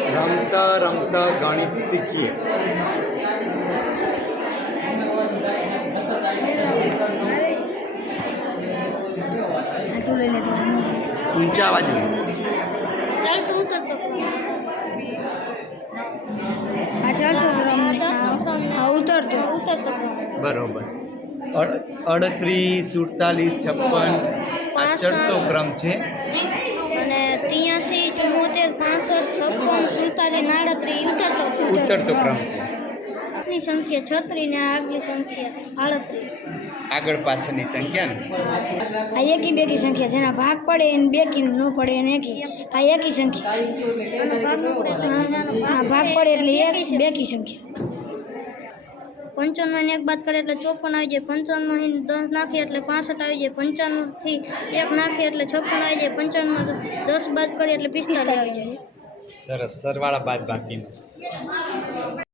રમતા રમતા ગણિત શીખીએ. ઊંચા અવાજ. ચાલ તું તો હા ઉતરતો બરોબર. અડ- અડત્રીસ સુડતાલીસ છપ્પન આ ચડતો ક્રમ છે. ચુમ્મોતેર પાસઠ છપ્પન સુડતાલીસ નાડત્રી ઉતરતો ઉતરતો ક્રમ છે. ની સંખ્યા છત્રી ને આગલી સંખ્યા આડત્રીસ. આગળ પાછળની સંખ્યા ને? આ એકી બેકી સંખ્યા જેના ભાગ પડે એને બેકી ન પડે એને એકી. આ એકી સંખ્યા. ભાગ પડે હા ભાગ પડે એટલે એક બેકી સંખ્યા. પંચાવન એક બાદ કરે એટલે ચોપન આવી જાય પંચાવનમાં દસ નાખીએ એટલે પાસઠ આવી જાય પંચાવનથી એક નાખીએ એટલે છપ્પન આવી જાય પંચાવનમાં દસ બાદ કરીએ એટલે પિસ્તાલીસ આવી જાય. સરસ, સરવાળા બાદ બાકીનું